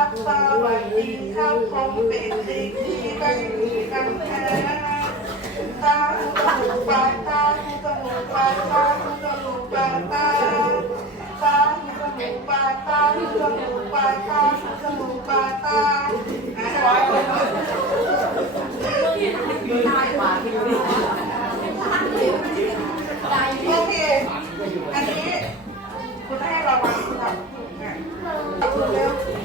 รับสวัสดีครับผมเป็นเด็กดีไม่มีกำแพงตาหูตามูกปากตาหูตามูกปากตาหูจมูกปากตาตาหูตามูกปากตาหูตามูกปากตาหูจมูกปากตาโอเค อันนี้คุณให้เรามาทำถูกไงถูกแล้ว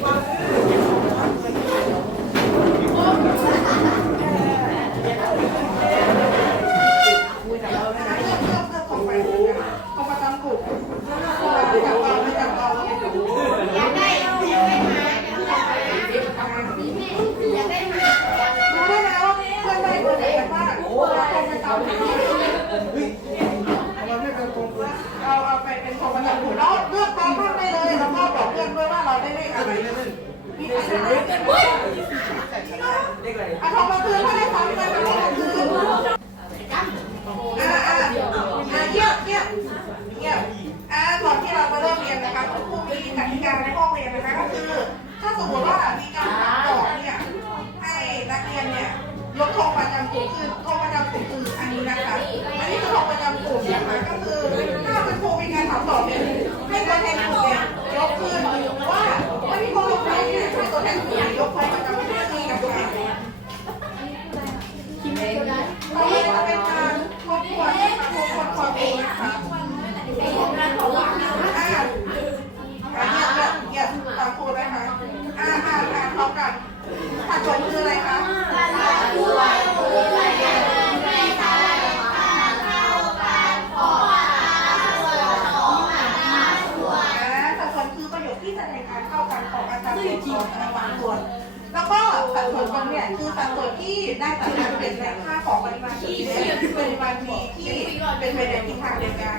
เป็นไปในทิศทางเดียวกัน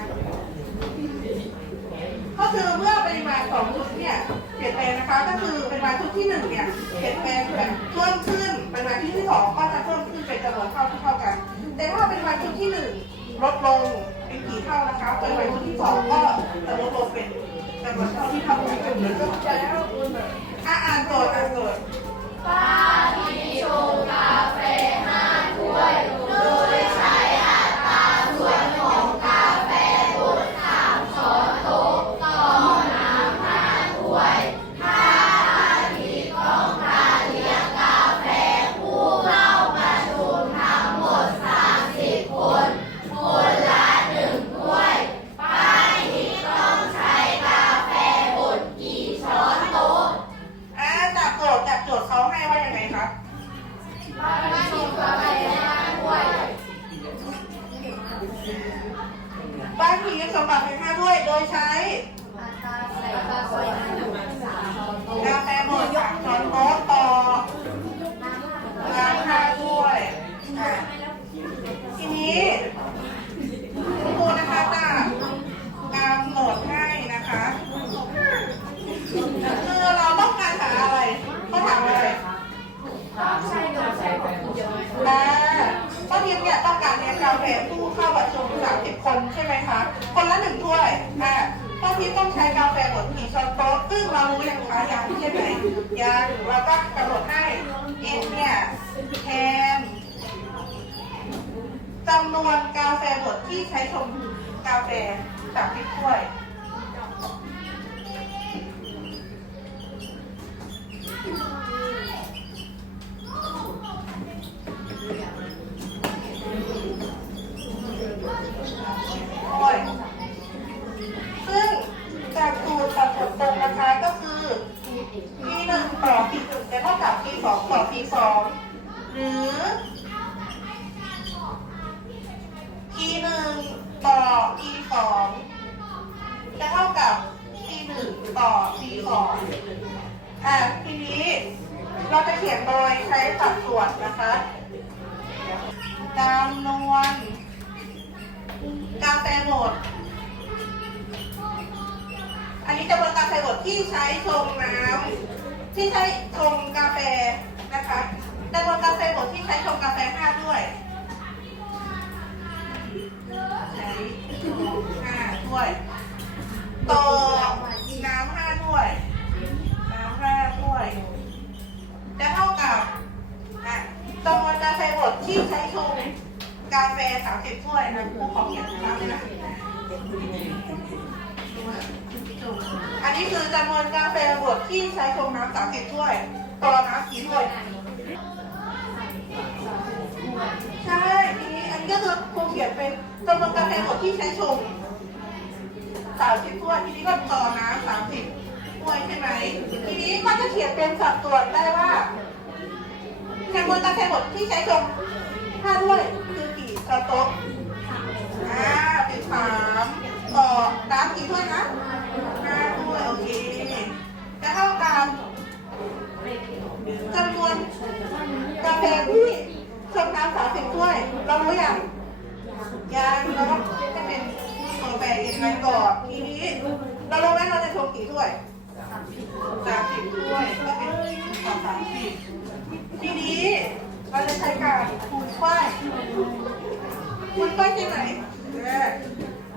ก็คือเมื่อปริมาณของชุดเนี่ยเปลี่ยนแปลงนะคะ ก็คือปริมาณชุดที่หนึ่งเนี่ยเปลี่ยนแปลงแบบเพิ่มขึ้นปริมาณชุดที่สองก็จะเพิ่มขึ้นเป็นจำนวนเท่าที่เท่ากัน แต่ถ้าเป็นมาณชุดที่หนึ่งลดลงเป็นกี่เท่านะคะเป็นมาณชุดที่สองก็จะลดลงเป็นจำนวนเท่าที่เท่ากันอ่านโจทย์อ่านโจทย์ 赶快。 จำนวนกาแฟหมดอันนี้จำนวนกาแฟหมดที่ใช้ชงน้ำที่ใช้ชงกาแฟนะคะจำนวนกาแฟหมดที่ใช้ชงกาแฟห้าด้วยใช้ห้าด้วยต่อน้ำห้าด้วย ที่ใช้ชงกาแฟสามสิบถ้วยนะผู้ขอเขียนตามเลยนะอันนี้คือจำนวนกาแฟบดที่ใช้ชงน้ำสามสิบถ้วยต่อน้ำกี่ถ้วยใช่ทีนี้อันนี้ก็คือครูเขียนเป็นจำนวนกาแฟบดที่ใช้ชงสามสิบถ้วยทีนี้ก็ต่อน้ำสามสิบถ้วยใช่ไหมทีนี้ก็จะเขียนเป็นสัดส่วนได้ว่า จำนวนกาแฟบดที่ใช้ชงห้าถ้วยคือกี่สต๊อกอ่าเป็นสามต่อน้ำกี่ถ้วยนะห้าถ้วยโอเคจะเท่ากันจำนวนกาแฟที่ชงน้ำสามสิบถ้วย เรารู้อย่างยังเราต้องจะเป็นกาแฟยังไงก่อนทีนี้เรารู้ไหมเราจะชงกี่ถ้วยสามสิบถ้วยก็เป็น ต่อสามสิบทีนี้เราจะใช้การคูณฝ้ายคูณฝ้ายที่ไหนเออ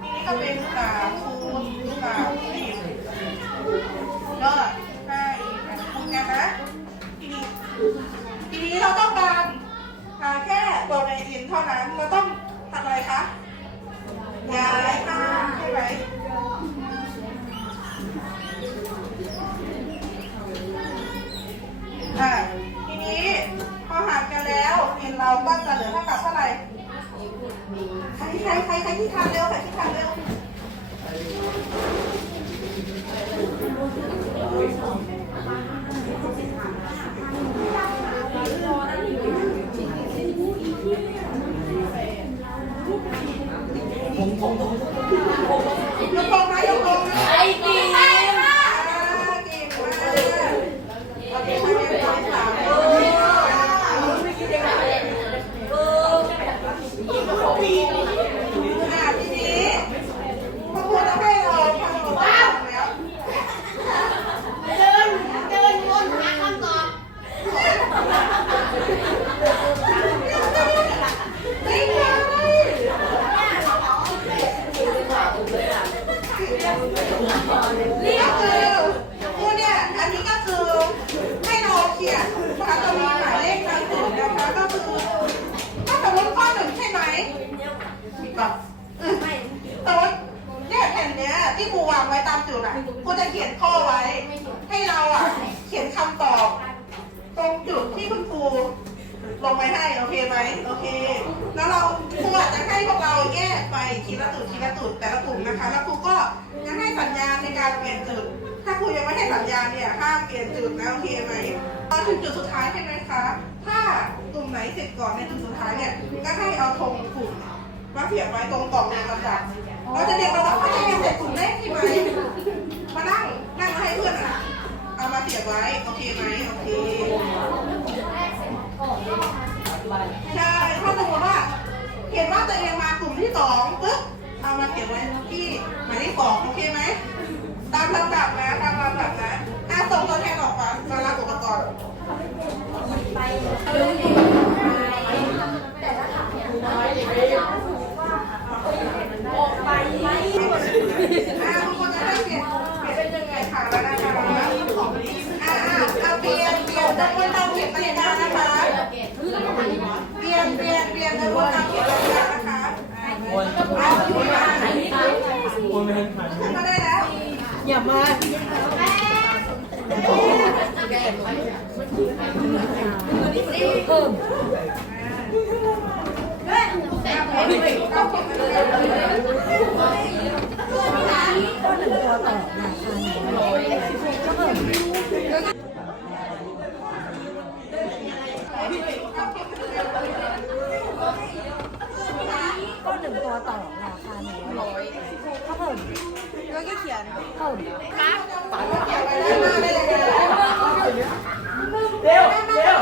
ทีนี้ก็เป็นสามคูณสามสิบก็ห้คูณกันนะทีนี้ทีนี้เราต้องการหาแค่ตัวในอินเท่านั้นเราต้องทำอะไรคะย้ายข้าใช่ไหม อะทีนี้พอหารกันแล้วเงินเราก็จะเหลือเท่ากับเท่าไหร่ใครใครใครใครที่ทานเร็วใครที่ทานเร็ว ยกโงไหมยกโงไหม ไอ้กี อ่าเก่งมากโอเคคะแนนสามสามเลย เออ อ่าทีนี้พอคุณให้เราทำตัวบ้างแล้ว เดินเดินวนหาคำตอบ ไม่ใช่นี่ก็คือคุณเนี่ย อันนี้ก็คือให้เราเขียนนะคะจะมีหมายเลขการสูตรนะคะก็คือถ้าสมมติข้อหนึ่งใช่ไหมแบบอืมแต่ว่าเนี่ยแผ่นเนี้ยที่ครูวาง ไว้ตามจุดอะครูจะเขียนข้อไว้ ให้เราอะ เขียนคำตอบ ตรงจุดที่คุณครูลงไว้ให้ โอเคไหมโอเค แล้วเราครูอาจจะให้พวกเราแยกไปทีละจุดทีละจุดแต่ละกลุ่มนะคะ แล้วครูก็จะให้สัญญาณในการเปลี่ยนจุด ถ้าครูยังไม่ให้สัญญาณเนี่ยห้ามเปลี่ยนจุดนะโอเคไหมพอถึงจุดสุดท้ายใช่ไหมคะ ถ้ากลุ่มไหนเสร็จก่อนในจุดสุดท้ายเนี่ย ก็ให้เอาธงกลุ่มมาเสียบไว้ตรงกล่องเรียงลำดับ เราจะเรียงลำดับเขาจะเรียงเสร็จกลุ่มแรกใช่ไหมมานั่งนั่งมาให้เพื่อนอะเอามาเสียบไว้โอเคไหมโอเคใช่ถ้าสมมติว่าเห็นว่าตัวเองมากลุ่มที่สองปึ๊บเอามาเก็บไว้ที่หมายเลขสองโอเคไหมตามลำดับนะตามลำดับนะอะส่งตัวแทนออกมามารับอุปกรณ์ อาอยู่มาขึ้นมาได้แล้ว อย่ามา เราเขียนมาเลย ก็หนึ่งตัวต่อราคา หนึ่งร้อยข้าวผมแล้วก็เขียนข้าวผมเขียนไว้ด้านหน้าได้เลยนะเร็วเร็ว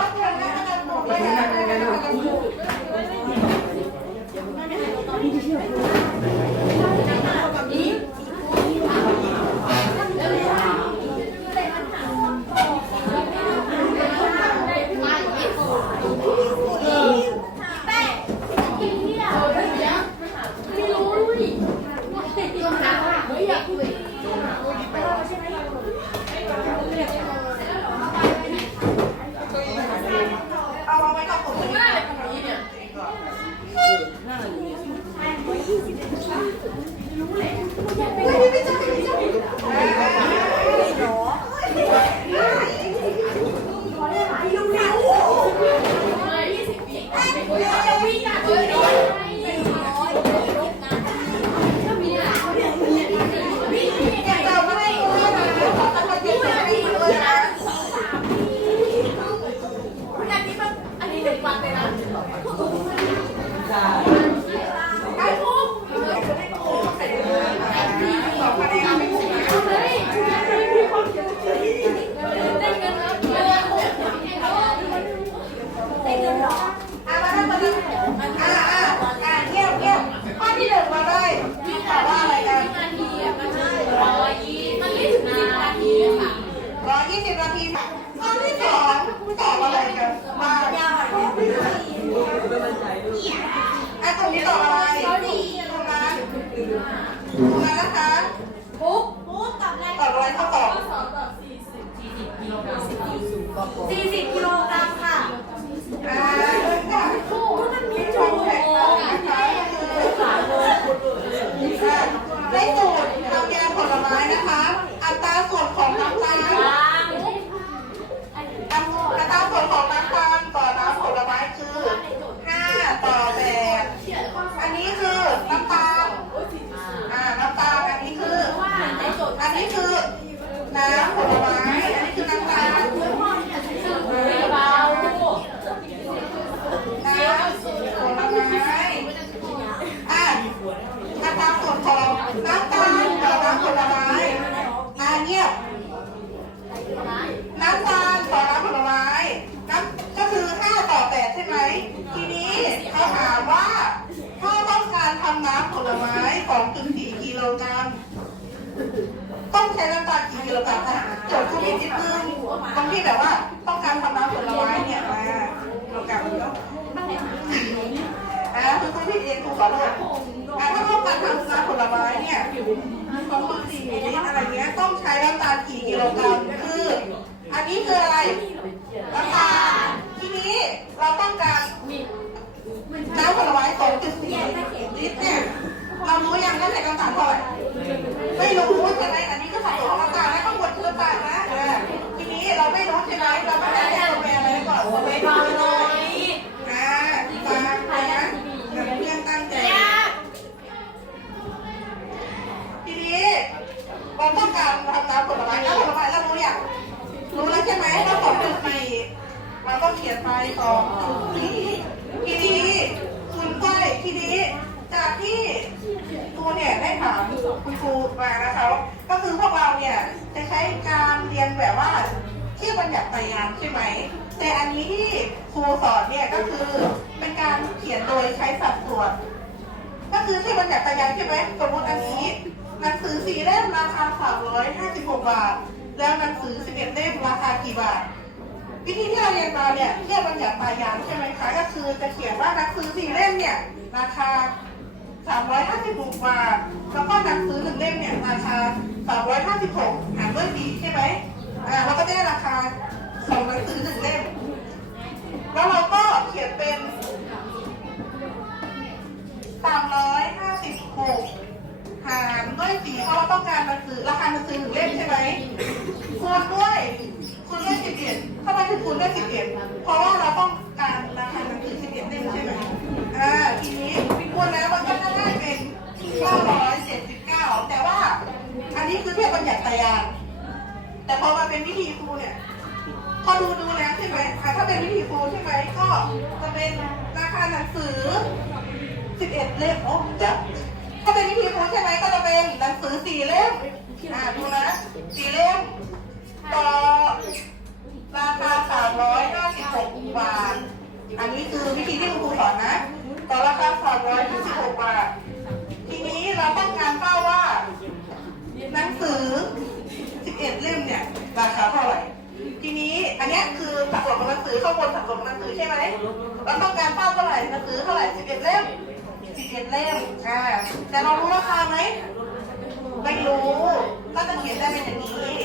ของถึง4กิโลกรัมต้องใช้น้ำตาลกี่กิโลกรัมคะโจทย์คุณมีนิดนึงตรงที่แบบว่าต้องการทำน้ำผลไม้เนี่ยมากิโลกรัมเนาะอ่าคือคุณพี่เองครูขอโทษอ่าถ้าต้องการทำน้ำผลไม้เนี่ยของคุณสี่มิลลิลิตรอะไรเงี้ยต้องใช้น้ำตาลกี่กิโลกรัมคืออันนี้คืออะไรน้ำตาลทีนี้เราต้องการน้ำผลไม้2.4ลิตรเนี่ย เรารู้ยังว่าใช้น้ำถาลเท่าไหร่ไม่รู้ไอันนี้ก็สับสนต่างๆแล้วข้างบนคือต่างนะอ่าทีนี้เราไม่รู้ใช่ไหมเราก็ได้แค่ตัวแปรอะไรก่อนตัวแปรก่อนเลยอ่าตามไปนะแบบเพียงตั้งใจ ทีนี้เราต้องการทำน้ำผลไม้น้ำผลไม้เรารู้อย่างรู้แล้วใช่ไหมว่าสองจุดสี่เราต้องเขียนไปสองจุดสี่ทีนี้คุณก้อยทีนี้จากที่ครูเนี่ยได้ถามคุณครูมานะคะว่าก็คือพวกเราเนี่ยจะใช้การเรียนแบบว่าที่บัญญัติไตรยางใช่ไหม แต่อันนี้ที่ครูสอนเนี่ยก็คือเป็นการเขียนโดยใช้ ส่วน ก็คือที่มันอยากไปยังใช่ไหมสมมติอันนี้ หนังสือสี่เล่มราคา356บหกบาท แล้วหนังสือ11เอ็ดเล่มราคากี่บาท วิธีที่เราเรียนมาเนี่ยเทียบบัญญัติตายางใช่ไหมคะ ก็คือจะเขียนว่าหนังสือสี่เล่มเนี่ยราคา356บาท แล้วก็หนังสือหนึ่งเล่มเนี่ยราคา356หารด้วยสี่ใช่ไหมอ่าเราก็ได้ราคาของหนังสือหนึ่งเล่ม แล้วเราก็เขียนเป็น สามร้อยห้าสิบหกหารด้วยสีเพราะเราต้องการหนังสือราคาหนังสือหนึ่งเล่มใช่ไหมคูณด้วยคูณด้วยสิบเอ็ดทำไมถึงคูณด้วยสิบเอ็ดเพราะว่าเราต้องการราคาหนังสือสิบเอ็ดเล่มใช่ไหมอ่าทีนี้คูณแล้วมันก็จะได้เป็นเก้าร้อยเจ็ดสิบเก้าแต่ว่าอันนี้คือเทียบบัญญัติตายางแต่พอมาเป็นวิธีครูเนี่ยพอดูดูแล้วใช่ไหมถ้าเป็นวิธีครูใช่ไหมก็จะเป็นราคาหนังสือ สิบเอ็ดเล่มโอ้เดี๋ยวถ้าเป็นวิธีคูณใช่ไหมก็จะเป็นหนังสือสี่เล่มอ่าดูนะสี่เล่มต่อราคาสามร้อยห้าสิบหกบาท อันนี้คือวิธีที่คุณครูสอนนะ ต่อราคาสามร้อยห้าสิบหกบาท ทีนี้เราต้องการเป้าว่า หนังสือ11เอ็ดเล่มเนี่ย ราคาเท่าไหร่ทีนี้อันนี้คือสัดส่วนของหนังสือข้างบนสัดส่วนของหนังสือใช่ไหมเราต้องการเป้าเท่าไหร่หนังสือเท่าไหร่11เล่ม 11เล่มอ่าแต่เรารู้ราคาไหมไม่รู้ก็จะเขียนได้เป็นอย่างนี้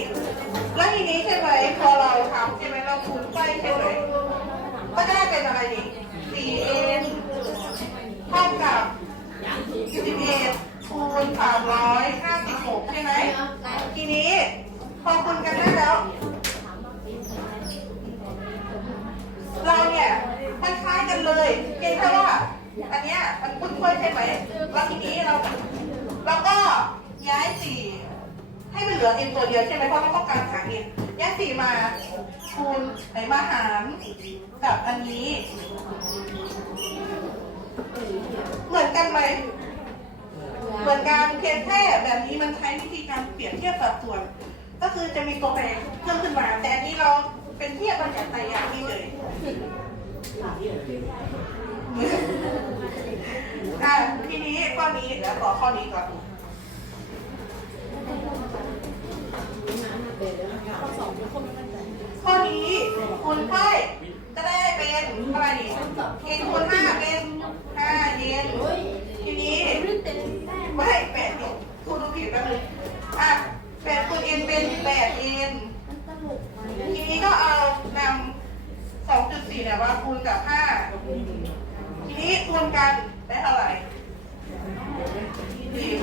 แล้วทีนี้ใช่ไหมพอเราทำใช่ไหมเราคูณไปใช่ไหมก็ได้เป็นอะไรดี 4n เท่ากับ11คูณ356ใช่ไหมทีนี้พอคูณกันได้แล้ว เราเนี่ยคล้ายกันเลยเพียงแค่ว่า อันเนี้ยมันคุ้นเคยใช่ไหมแล้วทีนี้เราเราก็ย้ายสี่ให้มันเหลือเอ็นตัวเดียวใช่ไหมเพราะเราต้องการหาเอ็นย้ายสี่มาคูณไหนมาหารกับอันนี้ เหมือนกันไหมเหมือนกันเพียงแค่แบบนี้มันใช้วิธีการเปรียบเทียบสัดส่วน ก็คือจะมีตัวแปรเพิ่มขึ้นมา แต่อันนี้เราเป็นเทียบบัญญัติไตรยางนี่เลย อะทีนี้ข้อนี้เดี๋ยวต่อข้อนี้ก่อนข้อนี้คูณไพ่จะได้เป็นอะไรนี่เอ็นคูณห้าเป็นห้าเยนทีนี้ไม่แปดเคูณดูผิดแป๊บนึงอะแปดคูณเอ็นเป็นแปดเอ็นทีนี้ก็เอานำสองจุดสี่เนี่ยมาคูณกับห้า ทีนี้คูณกันได้เท่าไหร่สิบ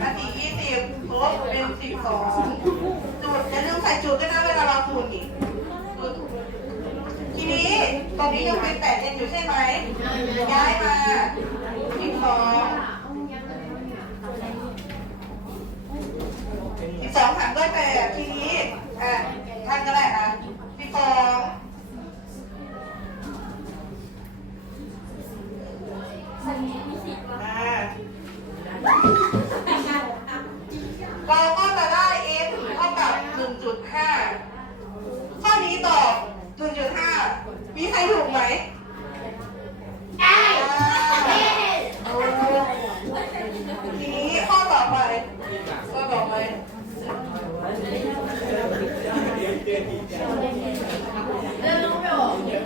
นาทียี่สิบลบสิบสองจุดอย่าลืมใส่จุดด้วยนะเวลาเราคูณอีกจุดทีนี้ตอนนี้ยังเป็นแปดเอ็นอยู่ใช่ไหมย้ายมาสิบสองสิบสองหารด้วยแปดทีนี้อะท่านก็ได้อะสิบสองอ่า เราก็จะได้ f เท่ากับ 1.5 ข้อนี้ตอบ 1.5 มีใครถูกไหมได้ทีนี้ข้อต่อไป ข้อต่อไป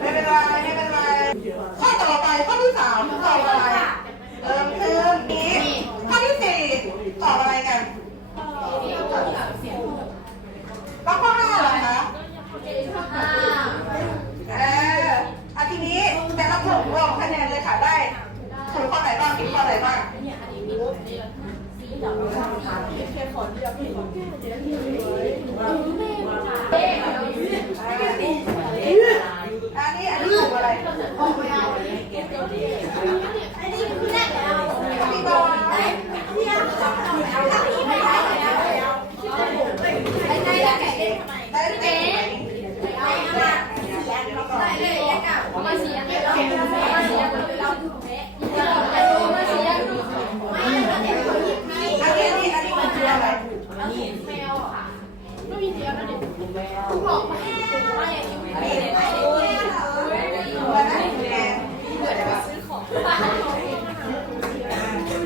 ไม่เป็นไรไม่เป็นไร ข้อต่อไปข้อที่สามตอบอะไรเติมคืนนี้ข้อที่สี่ ตอบอะไรกันแล้วข้อห้าเหรอคะเอออาทีนี้แต่ละกลุ่มรวมคะแนนเลยค่ะได้ถูกข้อไหนบ้างผิดข้อไหนบ้างอันนี้อันนี้ถูกอะไรพี่บอลได้ เต็ม อันนี้อันนี้อันนี้มันคืออะไรตัวนั้นแดง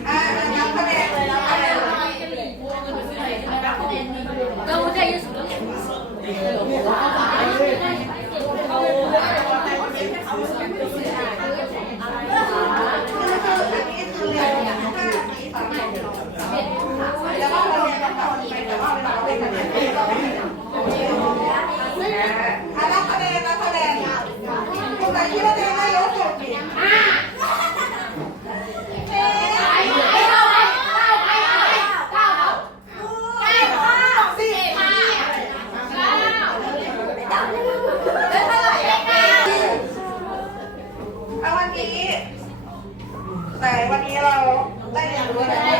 อ่านับคะแนนเลยนับคะแนนเลย ก็ไม่ได้ยุ่ง คือคืออันนี้คือเรียนห้าปีสามสิบแล้วก็เราเรียนกันต่อไปแต่ว่าเวลาเราเป็นคะแนนเราไม่คะแนน อ่านับคะแนนนับคะแนนคุณไหนคิดว่าตัวเองได้เยอะสุดดิเอาวันนี้ไหนวันนี้เราได้เรียนรู้อะไร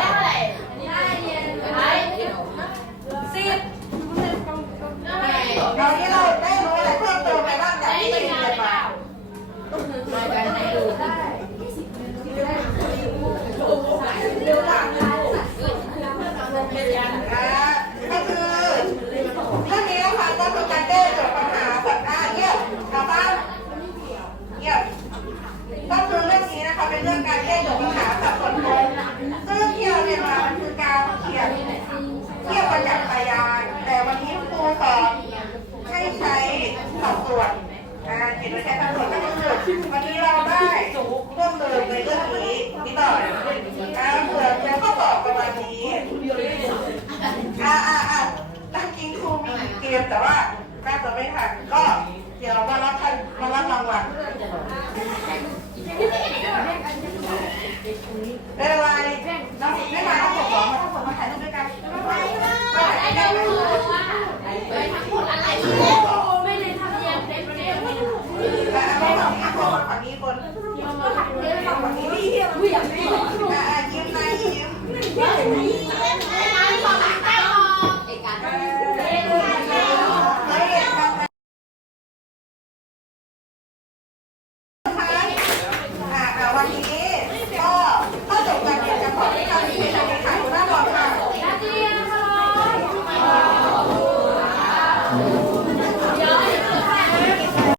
นตรงซึ่งที่เราเรียนมามันการเขียนเทียบประจักษ์พยาแต่วันนี้ครูสอนให้ใช้สัดส่วน อ่าเขียนโดยใช้สัดส่วนก็คือวันนี้เราได้เพิ่มเติมในเรื่องนี้นิดหน่อยอ่าเผื่อจะข้อสอบประมาณนี้อ่าอ่าอ่าตั้งจริงครูมีเกมแต่ว่าน่าจะไม่ทันก็เดี๋ยวมารับทันมารับรางวัลเป็นไรน้